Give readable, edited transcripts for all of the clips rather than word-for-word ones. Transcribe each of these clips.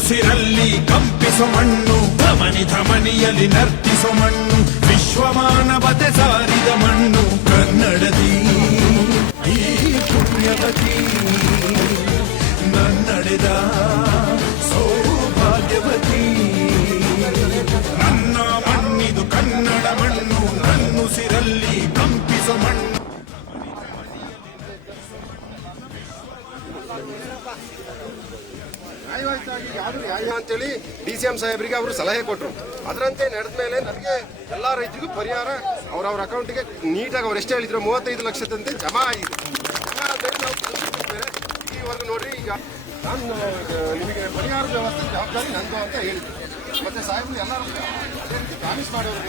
ನನ್ನುಸಿರಲ್ಲಿ ಕಂಪಿಸೋ ಮಣ್ಣು, ಧಮನಿ ಧಮನಿಯಲ್ಲಿ ನರ್ತಿಸೋ ಮಣ್ಣು, ವಿಶ್ವಮಾನವತೆ ಸಾರಿದ ಮಣ್ಣು ಕನ್ನಡದಿ ಈ ಪುಣ್ಯವತಿ, ನನ್ನಡೆದ ಸೌಭಾಗ್ಯವತಿ. ನನ್ನ ಮಣ್ಣಿದು ಕನ್ನಡ ಮಣ್ಣು, ನನ್ನುಸಿರಲ್ಲಿ ಕಂಪಿಸೋ ಮಣ್ಣು. ಯಾವುದು ನ್ಯಾಯ ಅಂತೇಳಿ DCM ಸಾಹೇಬರಿಗೆ ಅವರು ಸಲಹೆ ಕೊಟ್ಟರು. ಅದರಂತೆ ನಡೆದ ಮೇಲೆ ನಮಗೆ ಎಲ್ಲ ರೈತರಿಗೂ ಪರಿಹಾರ ಅವ್ರವ್ರ ಅಕೌಂಟಿಗೆ ನೀಟಾಗಿ ಅವ್ರು ಎಷ್ಟು ಹೇಳಿದ್ರು 35 ಲಕ್ಷದಂತೆ ಜಮಾ ಆಗಿದೆ. ಜಮಾ ಆದ್ಮೇಲೆ ನಾವು ಈವರೆಗೂ ನೋಡ್ರಿ, ಈಗ ನಾನು ನಿಮಗೆ ಪರಿಹಾರದ ವ್ಯವಸ್ಥೆ ಜವಾಬ್ದಾರಿ ನಂದು ಅಂತ ಹೇಳಿದ್ದೆ. ಮತ್ತೆ ಸಾಹೇಬರು ಎಲ್ಲರೂ ಅದೇ ರೀತಿ ಪ್ರಾಮಿಸ್ ಮಾಡೋರು.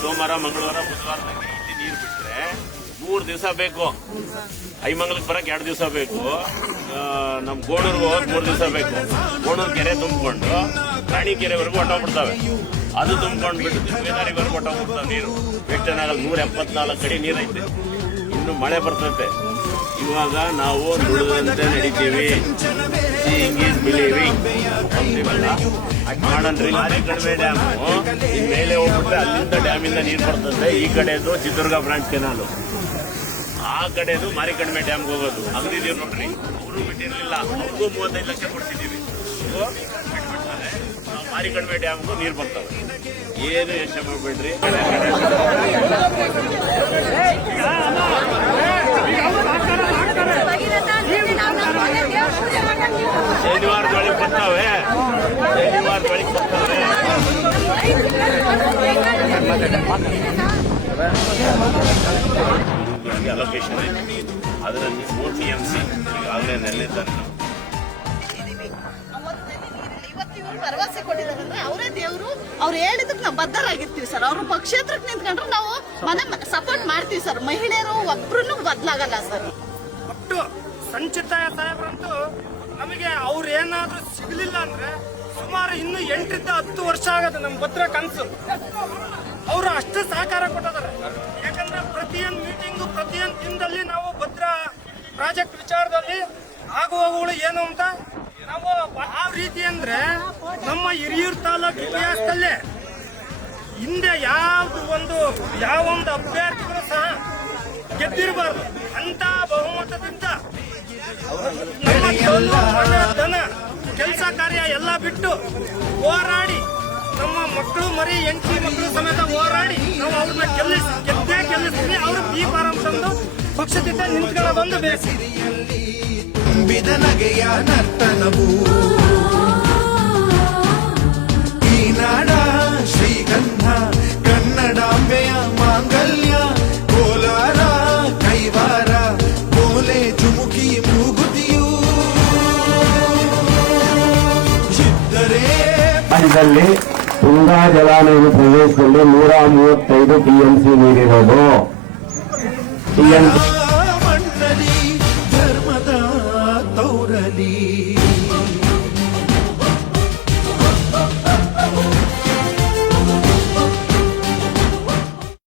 ಸೋಮವಾರ ಮಂಗಳವಾರ ಬುಧವಾರದಂಗೆ ಇಲ್ಲಿ ನೀರು ಬಿಟ್ರೆ 3 ದಿವಸ ಬೇಕು. ಐಮಂಗಲಕ್ಕೆ ಬರಕ್ 2 ದಿವಸ ಬೇಕು. ನಮ್ ಗೋಣೂರ್ಗೆ ಹೋಗಕ್ 3 ದಿವಸ ಬೇಕು. ಗೋಣೂರ್ ಕೆರೆ ತುಂಬಿಕೊಂಡು ರಾಣಿ ಕೆರೆವರೆಗೂ ಹೊಟ್ಟೋಗ್ಬಿಡ್ತಾವೆ. ಅದು ತುಂಬ್ಕೊಂಡು ಬಿಟ್ಟು ಬೇದಾರಿವರೆಗೂ ಹೊಟ್ಟೋಗ್ಬಿಡ್ತಾವೆ ನೀರು. ವೆಟ್ಟನಾಗಲ್ಲಿ 174 ಅಡಿ ನೀರೈತೆ. ಇನ್ನು ಮಳೆ ಬರ್ತೈತೆ. ಇವಾಗ ನಾವು ನುಡಿದಂತೆ ನಡಿತೀವಿ. ಮಾಡನ್ರಿ, ಮಾರಿಕಡಿಮೆ ಡ್ಯಾಮ್ ಮೇಲೆ ಹೋಗ್ಬಿಟ್ರೆ ಅಲ್ಲಿಂದ ಡ್ಯಾಮಿಂದ ನೀರು ಬರ್ತದೆ. ಈ ಕಡೆದು ಚಿತ್ರದುರ್ಗ ಬ್ರಾಂಚ್ ಕೆನಾಲು, ಆ ಕಡೆದು ಮಾರಿಕಡಿಮೆ ಡ್ಯಾಮ್ಗೆ ಹೋಗೋದು. ಅಂಗಡಿ ನೀರು ನೋಡ್ರಿ, ಅವರು ಬಿಟ್ಟಿರಲಿಲ್ಲ, ಅವ್ರಿಗೂ 35 ಲಕ್ಷ ಕೊಡ್ತಿದ್ದೀವಿ. ಮಾರಿಕಡಿಮೆ ಡ್ಯಾಮ್ಗೂ ನೀರು ಬರ್ತವೆ. ಏನು ಯೋಚನೆ ಮಾಡ್ಬೇಡ್ರಿ. ಶನಿವಾರದೊಳಗೆ ಬರ್ತಾವೆ, ಶನಿವಾರದೊಳಗೆ ಬರ್ತಾವೆ. ಅಲೋಕೇಶನ್ ಐತೆ, ಅದರಲ್ಲಿ 4 TMC ಈಗಾಗಲೇ ನೆಲ್ಲಿದ್ದಾರೆ. ಭರವಸೆ ಕೊಟ್ಟಿದ್ದಾರೆ, ಅವರೇ ದೇವರು. ಅವ್ರು ಹೇಳಿದಕ್ಕೆ ನಾವು ಬದ್ಧರಾಗಿರ್ತೀವಿ ಸರ್. ಅವ್ರ ಪಕ್ಷೇತ್ರಕ್ಕೆ ನಿಂತ್ಕೊಂಡ್ರೆ ನಾವು ಮನೆ ಸಪೋರ್ಟ್ ಮಾಡ್ತೀವಿ ಸರ್. ಮಹಿಳೆಯರು ಒಬ್ರು ಬದಲಾಗಲ್ಲ ಸರ್. ಒಟ್ಟು ಸಂಚಿತ ಸಾಹೇಬ್ರಂತೂ ನಮಗೆ ಅವ್ರು ಏನಾದ್ರೂ ಸಿಗಲಿಲ್ಲ ಅಂದ್ರೆ ಸುಮಾರು ಇನ್ನು 8ರಿಂದ 10 ವರ್ಷ ಆಗತ್ತೆ ನಮ್ಮ ಭದ್ರ ಕನಸು. ಅವರು ಅಷ್ಟು ಸಹಕಾರ ಕೊಟ್ಟಿದ್ದಾರೆ. ಯಾಕಂದ್ರೆ ಪ್ರತಿಯೊಂದು ಮೀಟಿಂಗು, ಪ್ರತಿಯೊಂದು ದಿನದಲ್ಲಿ ನಾವು ಭದ್ರ ಪ್ರಾಜೆಕ್ಟ್ ವಿಚಾರದಲ್ಲಿ ಆಗುವವುಗಳು ಏನು ಅಂತ ನಾವು ಯಾವ ರೀತಿ ಅಂದ್ರೆ ನಮ್ಮ ಹಿರಿಯೂರು ತಾಲೂಕು ಇತಿಹಾಸದಲ್ಲೇ ಹಿಂದೆ ಯಾವೊಂದು ಅಭ್ಯರ್ಥಿಗಳು ಸಹ ಗೆದ್ದಿರಬಾರ್ದು ಅಂತ ಬಹುಮತದಿಂದ ದನ ಕೆಲಸ ಕಾರ್ಯ ಎಲ್ಲ ಬಿಟ್ಟು ಹೋರಾಡಿ ನಮ್ಮ ಮಕ್ಕಳು ಮರಿ ಹೆಂಡತಿ ಮಕ್ಕಳು ಸಮೇತ ಹೋರಾಡಿ ನಾವು ಅವ್ರನ್ನ ಗೆಲ್ಲಿಸ್ತೀವಿ. ಅವರು ಈ ಫಾರಂ ತಂದು ಪಕ್ಷದಿಂದ ನಿಂತ್ಕೊಳ್ಳೋದೊಂದು ಬೇಕು. ತುಂಬಿದ ನಗೆಯ ನರ್ತನವು ಈ ನಾಡ ಶ್ರೀಗಂಧ, ಕನ್ನಡಾಂಬೆಯ ಮಾಂಗಲ್ಯ, ಕೋಲಾರ ಕೈವಾರ, ಬೋಲೆ ಜುಮುಕಿ ಮೂಗುತಿಯು ಇದ್ದರೆ ರಾಜ್ಯದಲ್ಲಿ ತುಂಗಾ ಜಲಾನಯನ ಪ್ರದೇಶದಲ್ಲಿ 135 TMC ನೀರಿರೋದು. TMC